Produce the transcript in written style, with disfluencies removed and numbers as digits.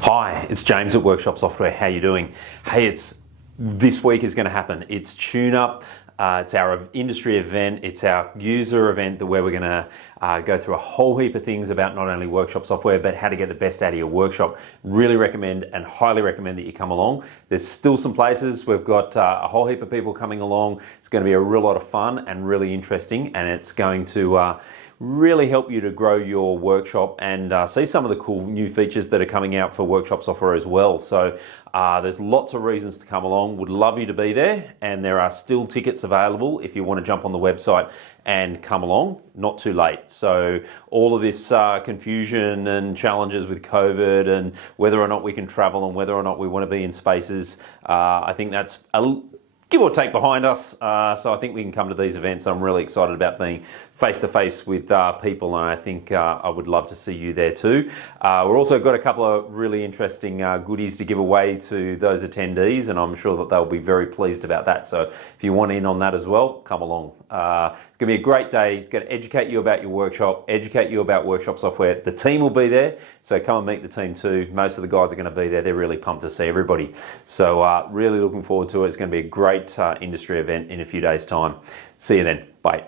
Hi, it's James at Workshop Software. How you doing? Hey, this week is going to happen. It's TuneUp. It's our industry event. It's our user event where we're going to go through a whole heap of things about not only workshop software, but how to get the best out of your workshop. Really recommend and highly recommend that you come along. There's still some places. We've got a whole heap of people coming along. It's going to be a real lot of fun and really interesting, and it's going to really help you to grow your workshop and see some of the cool new features that are coming out for workshop software as well. So there's lots of reasons to come along. Would love you to be there, and there are still tickets available if you want to jump on the website and come along. Not too late. So all of this confusion and challenges with COVID and whether or not we can travel and whether or not we want to be in spaces, I think that's give or take behind us. So I think we can come to these events. I'm really excited about being face-to-face with people, and I think I would love to see you there too. We're also got a couple of really interesting goodies to give away to those attendees, and I'm sure that they'll be very pleased about that. So if you want in on that as well, come along. It's going to be a great day. It's going to educate you about your workshop, educate you about workshop software. The team will be there, so come and meet the team too. Most of the guys are going to be there. They're really pumped to see everybody. So really looking forward to it. It's going to be a great industry event in a few days' time. See you then. Bye.